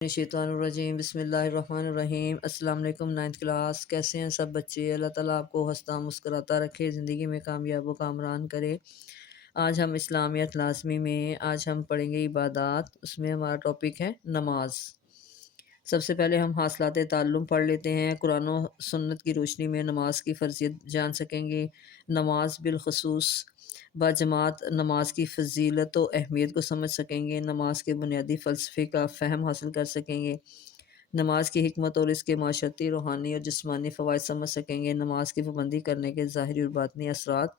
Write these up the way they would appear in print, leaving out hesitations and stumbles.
शैतानुर्रजीम बिस्मिल्लाहिर्रहमानिर्रहीम। अस्सलाम वालेकुम। 9th क्लास, कैसे हैं सब बच्चे? अल्लाह ताला आपको हंसता मुस्कुराता रखे, ज़िंदगी में कामयाब व कामरान करे। आज हम इस्लामियत लाज़मी में आज हम पढ़ेंगे इबादात। उसमें हमारा टॉपिक है नमाज। सबसे पहले हम हासिलात ताल्लुम पढ़ लेते हैं। कुरान और सुन्नत की रोशनी में नमाज की फ़र्ज़ियत जान सकेंगे। नमाज बिलखसूस बाजमात नमाज की फ़जीलत व अहमियत को समझ सकेंगे। नमाज के बुनियादी फ़लसफ़े का फ़हम हासिल कर सकेंगे। नमाज की हिकमत और इसके माशरती, रूहानी और जिस्मानी फ़वाइद समझ सकेंगे। नमाज की पाबंदी करने के ज़ाहिरी और बातिनी असरात,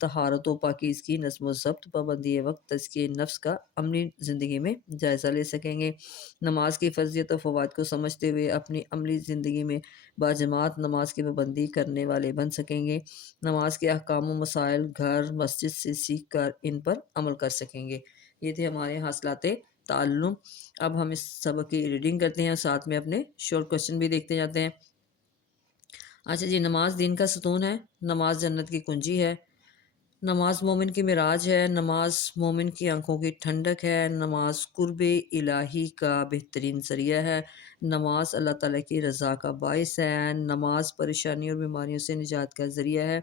तहारत व पाकीज़गी, नज़्म व ज़ब्त, पाबंदी वक़्त, तज़किये नफ्स का अमली ज़िंदगी में जायज़ा ले सकेंगे। नमाज की फ़र्ज़ियत और फ़वाइद को समझते हुए अपनी अमली ज़िंदगी में बाजमात नमाज की पाबंदी करने वाले बन सकेंगे। नमाज के अहकाम व मसाइल घर मस्जिद से सीख कर इन पर अमल कर सकेंगे। ये थे हमारे हासिलाते ताल्लुम। अब हम इस सबक की रीडिंग करते हैं, साथ में अपने शॉर्ट क्वेश्चन भी देखते जाते हैं। अच्छा जी, नमाज दीन का सतून है। नमाज जन्नत की कुंजी है। नमाज मोमिन की मिराज है। नमाज मोमिन की आंखों की ठंडक है। नमाज कुर्ब इलाही का बेहतरीन ज़रिया है। नमाज अल्लाह ताला की रज़ा का बाइस है। नमाज परेशानी और बीमारियों से निजात का ज़रिया है।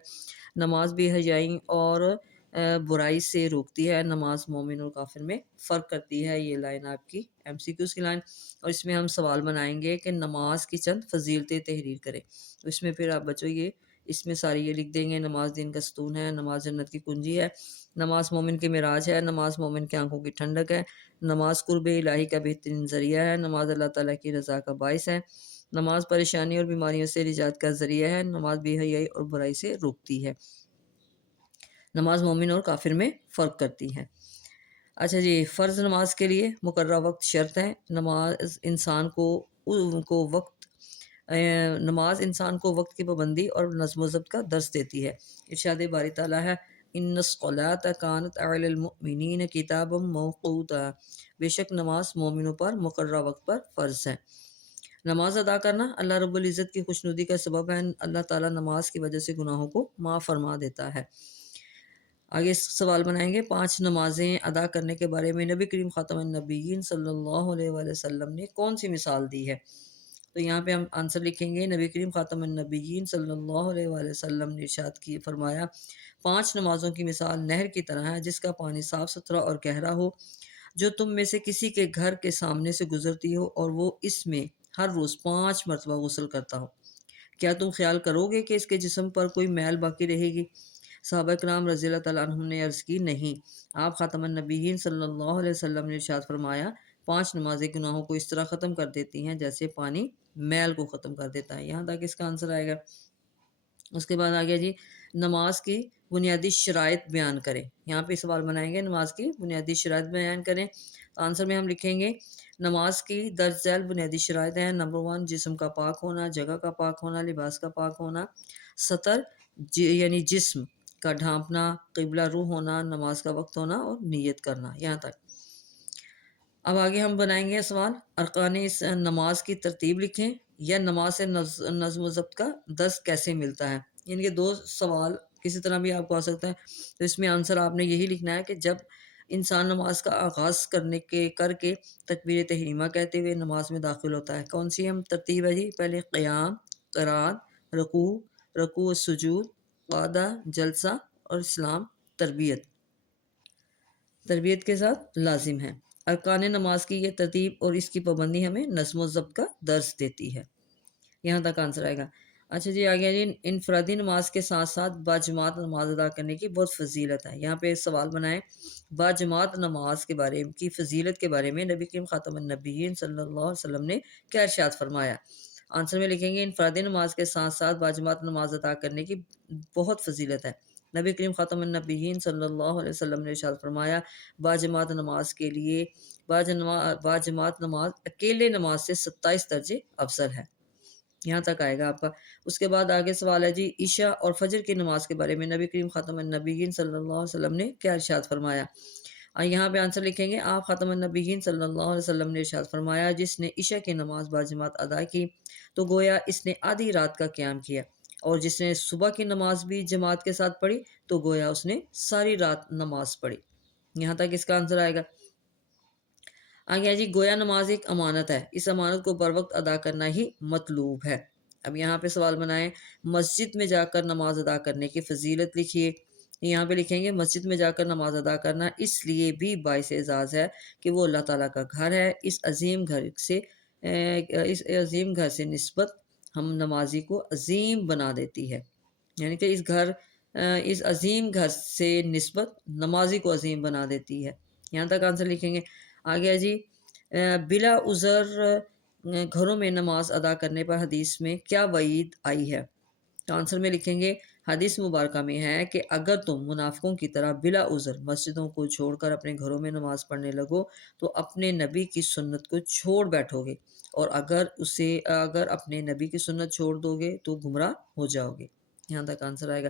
नमाज बेहयाई और बुराई से रोकती है। नमाज मोमिन और काफिर में फ़र्क करती है। ये लाइन आपकी MCQs की लाइन। और इसमें हम सवाल बनाएंगे कि नमाज की चंद फजीलतें तहरीर करें। तो इसमें फिर आप बच्चों ये इसमें सारी ये लिख देंगे। नमाज दिन का सतून है। नमाज जन्नत की कुंजी है। नमाज मोमिन की मिराज है। नमाज मोमिन की आंखों की ठंडक है। नमाज कुर्ब इलाही का बेहतरीन ज़रिया है। नमाज अल्लाह ताला की रज़ा का बाइस है। नमाज परेशानी और बीमारियों से निजात का ज़रिया है। नमाज बेहयाई और बुराई से रोकती है। नमाज मोमिन और काफिर में फ़र्क करती है। अच्छा जी, फ़र्ज़ नमाज के लिए मुकर्रर वक्त शर्त है। नमाज इंसान को वक्त की पाबंदी और नज़्म व ज़ब्त का दर्स देती है। इरशाद बारी ताला है, इन्नस्सलात कानत अलल मुमिनीन किताबम मौक़ूता। बेशक नमाज मोमिनों पर मुकर्रर वक्त पर फ़र्ज़ है। नमाज अदा करना अल्लाह रब्बुल इज़्ज़त की खुशनुदी का सबब है। अल्लाह ताला नमाज की वजह से गुनाहों को माफ़ फरमा देता है। आगे सवाल बनाएंगे। 5 नमाज़ें अदा करने के बारे में नबी करीम ख़ातमुन नबिय्यीन सल्लल्लाहु अलैहि वसल्लम ने कौन सी मिसाल दी है? तो यहाँ पे हम आंसर लिखेंगे। नबी करीम ख़ातमुन नबिय्यीन सल्लल्लाहु अलैहि वसल्लम ने इरशाद की फरमाया, 5 नमाज़ों की मिसाल नहर की तरह है जिसका पानी साफ़ सुथरा और गहरा हो, जो तुम में से किसी के घर के सामने से गुजरती हो और वो इसमें हर रोज़ 5 मरतबा गुस्ल करता हो। क्या तुम ख्याल करोगे कि इसके जिस्म पर कोई मैल बाकी रहेगी? सहाबा कराम रज़ियल्लाहु तआला अन्हुम ने अर्ज़ की, नहीं। आप ख़ातमुन नबिय्यीन सल्लल्लाहु अलैहि वसल्लम ने इरशाद फरमाया, 5 नमाज़ें गुनाहों को इस तरह ख़त्म कर देती हैं जैसे पानी मैल को ख़त्म कर देता है। यहाँ तक इसका आंसर आएगा। उसके बाद आ गया जी, नमाज की बुनियादी शराइत बयान करें। यहाँ पे सवाल बनाएंगे, नमाज की बुनियादी शराइत बयान करें। तो आंसर में हम लिखेंगे, नमाज की दर्ज झैल बुनियादी शराइत हैं। नंबर 1, जिस्म का पाक होना, जगह का पाक होना, लिबास का पाक होना, सतर यानी जिस्म का ढांपना, क़िबला रूह होना, नमाज का वक्त होना और नीयत करना। यहाँ तक। अब आगे हम बनाएंगे सवाल, अरकान इस नमाज की तरतीब लिखें या नमाज से नज़्म व ज़ब्त का दर्स कैसे मिलता है। इनके 2 सवाल किसी तरह भी आपको आ सकता है। तो इसमें आंसर आपने यही लिखना है कि जब इंसान नमाज का आगाज़ करके तकबीर तहरीमा कहते हुए नमाज में दाखिल होता है। कौन सी हम तरतीब है जी? पहले क़ियाम, क़रात, रुकू, रुकू सुजूद, क़ादा, जलसा और इस्लाम तरबियत के साथ लाजिम है। अरकान नमाज की ये तरतीब और इसकी पाबंदी हमें नज़्म व ज़ब्त का दर्स देती है। यहाँ तक आंसर आएगा। अच्छा जी, आ गया जी, इनफरादी नमाज के साथ साथ बाजमात नमाज अदा करने की बहुत फजीलत है। यहाँ पे सवाल बनाएं, बाजमात नमाज के बारे की फजीलत के बारे में नबी करीम ख़ातमुन नबिय्यीन सल्लल्लाहु अलैहि वसल्लम ने क्या इरशाद फरमाया। आंसर में लिखेंगे, इनफरादी नमाज के साथ साथ बाजमात नमाज अदा करने की बहुत फजीलत है। नबी करीम ख़ातमुन नबिय्यीन सल्लल्लाहु अलैहि वसल्लम ने इरशाद फरमाया, बाजमात नमाज के लिए बाजमात नमाज अकेले नमाज से 27 दर्जे अफजल है। यहाँ तक आएगा आपका। उसके बाद आगे सवाल है जी, ईशा और फजर की नमाज के बारे में नबी करीम ख़ातमुन नबिय्यीन सल्लल्लाहु अलैहि वसल्लम ने क्या इरशाद फरमाया। यहाँ पे आंसर लिखेंगे, आप ख़ातमुन नबिय्यीन सल्लल्लाहु अलैहि वसल्लम ने इरशाद फरमाया, जिसने ईशा की नमाज बाजमात अदा की तो गोया इसने आधी रात का क़याम किया, और जिसने सुबह की नमाज भी जमात के साथ पढ़ी तो गोया उसने सारी रात नमाज पढ़ी। यहाँ तक इसका आंसर आएगा। आगे है जी, गोया नमाज एक अमानत है, इस अमानत को बर वक्त अदा करना ही मतलूब है। अब यहाँ पे सवाल बनाएं, मस्जिद में जाकर नमाज अदा करने की फजीलत लिखिए। यहाँ पे लिखेंगे मस्जिद में जाकर नमाज अदा करना इसलिए भी बाइस एजाज़ है कि वो अल्लाह ताला का घर है। इस अजीम घर से निस्बत हम नमाजी को अजीम बना देती है, यानी कि इस अजीम घर से निस्बत नमाजी को अजीम बना देती है। यहाँ तक आंसर लिखेंगे। आगे है जी, बिला उज़र घरों में नमाज अदा करने पर हदीस में क्या वईद आई है? तो आंसर में लिखेंगे, हदीस मुबारका में है कि अगर तुम मुनाफिकों की तरह बिला उज़र मस्जिदों को छोड़कर अपने घरों में नमाज पढ़ने लगो तो अपने नबी की सुन्नत को छोड़ बैठोगे, और अगर अपने नबी की सुन्नत छोड़ दोगे तो गुमराह हो जाओगे। यहाँ तक आंसर आएगा।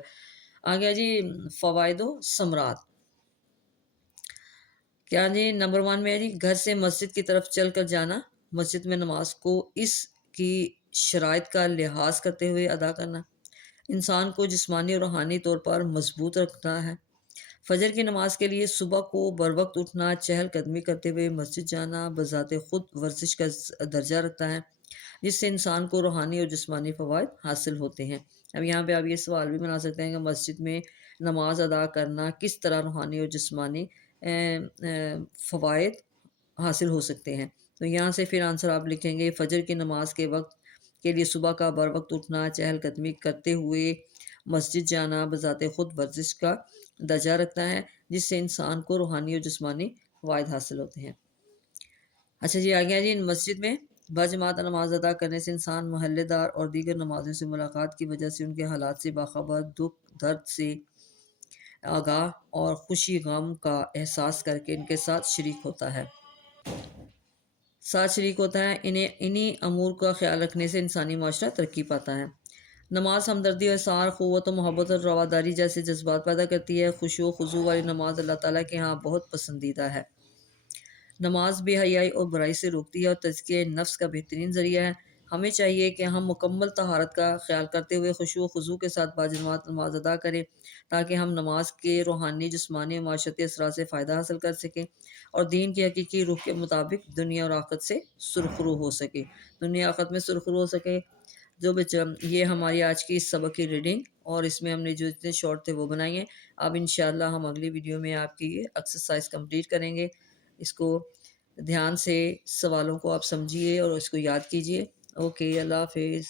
आगे है जी, फ़वाइदो समरात। क्या जी, नंबर 1 में है जी, घर से मस्जिद की तरफ चल कर जाना, मस्जिद में नमाज को इसकी शराइत का लिहाज करते हुए अदा करना, इंसान को जिस्मानी और रूहानी तौर पर मजबूत रखता है। फजर की नमाज के लिए सुबह को बर वक्त उठना, चहल कदमी करते हुए मस्जिद जाना बज़ाते खुद वर्जिश का दर्जा रखता है, जिससे इंसान को रूहानी और जिस्मानी फ़वाइद हासिल होते हैं। अब यहाँ पे आप ये सवाल भी बना सकते हैं कि मस्जिद में नमाज अदा करना किस तरह रूहानी और जिस्मानी फ़वाइद हासिल हो सकते हैं। तो यहाँ से फिर आंसर आप लिखेंगे, फ़जर की नमाज के वक्त के लिए सुबह का बर वक्त उठना, चहलकदमी करते हुए मस्जिद जाना बज़ाते खुद वर्जिश का दर्जा रखता है, जिससे इंसान को रूहानी और जिस्मानी फ़वाइद हासिल होते हैं। अच्छा जी, आगे है जी, मस्जिद में बाजमात नमाज अदा करने से इंसान मोहल्लेदार और दीगर नमाज़ों से मुलाकात की वजह से उनके हालात से बाखबर, दुख दर्द से आगाह और खुशी गम का एहसास करके इनके साथ शरीक होता है। इन्हीं अमूर का ख्याल रखने से इंसानी माशरा तरक्की पाता है। नमाज हमदर्दी और सार क़ुव्वत और मोहब्बत और रवादारी जैसे जज्बात पैदा करती है। खुशू खुजू वाली नमाज अल्लाह ताला के यहाँ बहुत पसंदीदा है। नमाज बेहयाई और बुराई से रोकती है और तज़किये नफ्स का बेहतरीन ज़रिया है। हमें चाहिए कि हम मुकम्मल तहारत का ख्याल करते हुए खुशू खुजू के साथ बाजमात नमाज अदा करें, ताकि हम नमाज के रूहानी जिस्मानी और माशरती असरात से फ़ायदा हासिल कर सकें और दीन की हकीकी रूह के मुताबिक दुनिया और आखिरत से सुरखरू हो सके, दुनिया आखिरत में सुरखरू हो सके। जो बच्चा, ये हमारी आज की इस सबक की रीडिंग और इसमें हमने जो इतने शॉर्ट थे वो बनाए हैं। अब इंशाअल्लाह हम अगली वीडियो में आपकी ये एक्सरसाइज कंप्लीट करेंगे। इसको ध्यान से सवालों को आप समझिए और इसको याद कीजिए। ओके, अल्लाह हाफिज़।